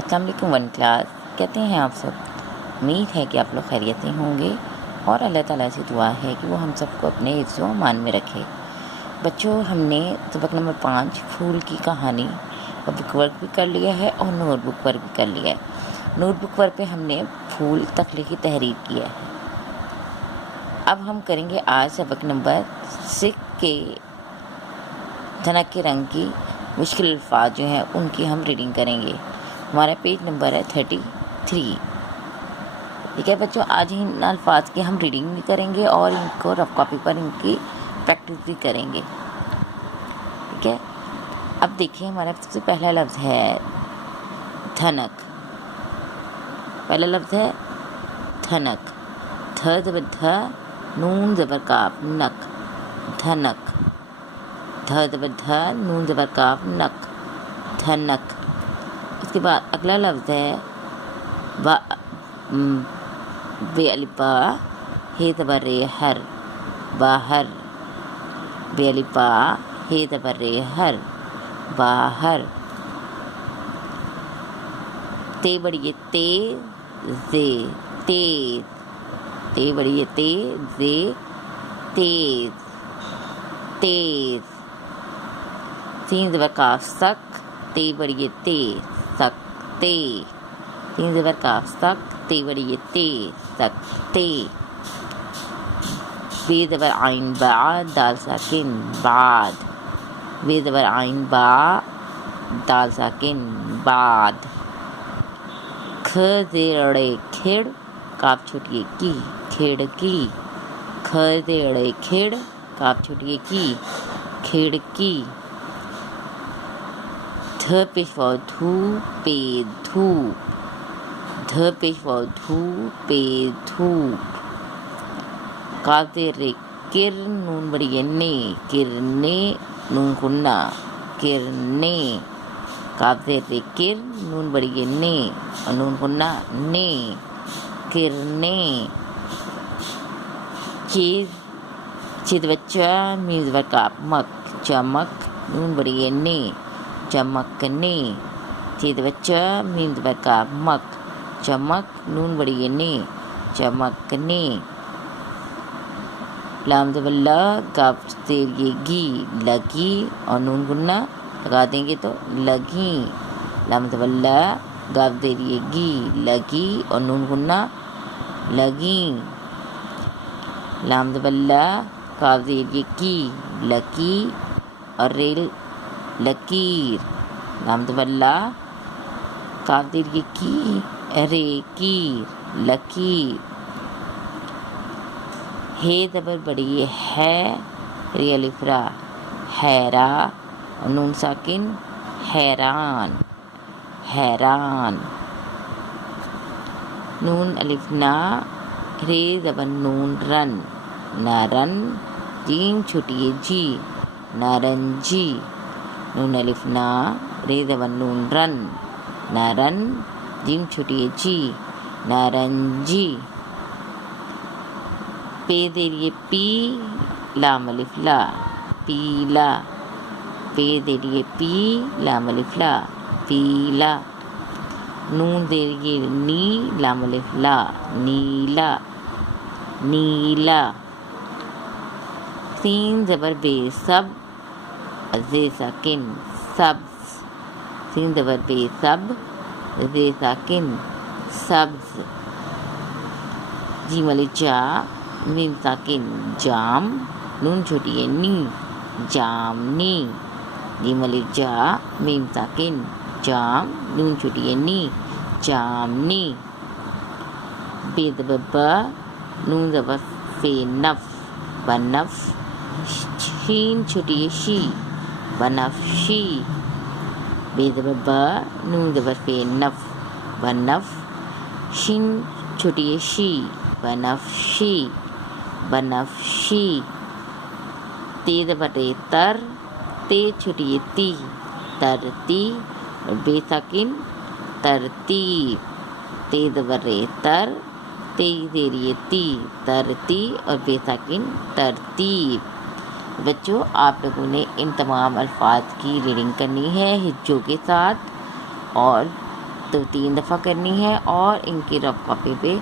السلام علیکم one class, کہتے ہیں آپ سب، امید ہے کہ آپ لوگ خیریت سے ہوں گے اور اللہ تعالیٰ سے دعا ہے کہ وہ ہم سب کو اپنے حفظ و امان میں رکھے۔ بچوں، ہم نے سبق نمبر 5 پھول کی کہانی کا بک ورک بھی کر لیا ہے اور نوٹ بک ورک بھی کر لیا ہے۔ نوٹ بک ورک پہ ہم نے پھول تخلیقی تحریر کیا ہے۔ اب ہم کریں گے آج سبق نمبر 6 کے دھنک کے رنگ کی مشکل الفاظ جو ہیں ان کی ہم ریڈنگ کریں گے۔ ہمارا پیج نمبر ہے 33۔ ٹھیک ہے بچوں، آج ان الفاظ کی ہم ریڈنگ بھی کریں گے اور ان کو رف کاپی پر ان کی پریکٹس بھی کریں گے۔ ٹھیک ہے، اب دیکھیے ہمارا سب سے پہلا لفظ ہے دھنک۔ پہلا لفظ ہے دھنک، دھ زبر دھ، نون زبر کاف نک، دھنک، دھ زبر دھ، نون زبر کاف نک، دھنک۔ اس کے بعد اگلا لفظ ہے بے الف با، ہے زبر رے ہر، باہر، بے الف با، ہے زبر رے ہر، باہر۔ تے بڑی تے زے، تیز، تے بڑی تے زے، تیز، تیز۔ سین زبر کاف سک، تے بڑی تے، سک، تے، سین زبر کاف سک، تے بڑی تے، سک، تے۔ بے زبر عین با، دال ساکن، بعد، بے زبر عین با، دال ساکن، بعد۔ کھ زیر ڑے کھڑ، کاف چھوٹی کی، کھڑکی، کھ زیر ڑے کھڑ، کاف چھوٹی کی، کھڑکی۔ دھ پیش واؤ دھو، پے دھوپ، دھ پیش واؤ دھو، پے دھوپ۔ کاف زیر رے کر، نون بڑی نے، کرنے، نون غنہ، کرنے، کاف زیر رے کر، نون بڑی نے اور نون غنہ نے، کرنے۔ چیز، چیز بچہ، میم زبر کاف مک، چمک، نون بڑی نے، چمکنے، چیز بچہ، میم زبر کاف مک، چمک، نون بڑی نے، چمکنے۔ لام زبر لا، کاف زیر یہ گی، لگی اور نون غنہ لگا دیں گے تو لگیں۔ لام زبر لا، کاف زیر یہ گی، لگی اور نون غنہ لگیں۔ لام زبر لا، کاف زیر یہ کی، لکی اور ریل، لکیر۔ لام زبر لا، کاف زیر یہ کی، رے کیر، لکیر۔ ہے زبر بڑی ہے، ری الف را، حیرا اور نون ساکن، حیران، حیران۔ نون الف نا، رے زبر نون رن، نارن، جیم چھوٹی جی، نارنجی۔ نون الف نا، رے زبر نون رن، نارن، جیم چھوٹی جی، نارنجی۔ پے زیر یہ پی، لام الف لا، پیلا، پے زیر یہ پی، لام الف لا، پیلا۔ نون زیر یہ نی، لام الف لا، نیلا، نیلا۔ سین زبر بے سب، زے ساکن، سبز، سین زبر بے سب، زے ساکن، سبز۔ جیم الف جا، میم ساکن، جام، نون چھوٹی ہے نی، جامنی، جیم الف جا، میم ساکن، جام، نون چھوٹی ہے نی، جامنی۔ بے زبر با، نون زبر فے نف، بنف، شین چھوٹی ہے شی، بنفشی۔ بے زبر با، نون زبر فے نف، بنف، شین چھوٹی ہے شی، بنفشی، بنفشی۔ تے زبر رے تر، تے چھوٹی ہے تی، ترتی اور بے ساکن، ترتیب۔ تے زبر رے تر، تے زیر یہ تی، ترتی اور بے ساکن، ترتیب۔ بچوں، آپ لوگوں نے ان تمام الفاظ کی ریڈنگ کرنی ہے ہجوں کے ساتھ اور 2-3 دفعہ کرنی ہے اور ان کی رف کاپی پہ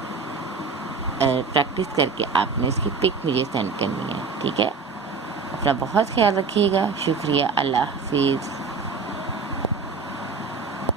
پریکٹس کر کے آپ نے اس کی پک مجھے سینڈ کرنی ہے. ٹھیک ہے؟ اپنا بہت خیال رکھیے گا. شکریہ. اللہ حافظ.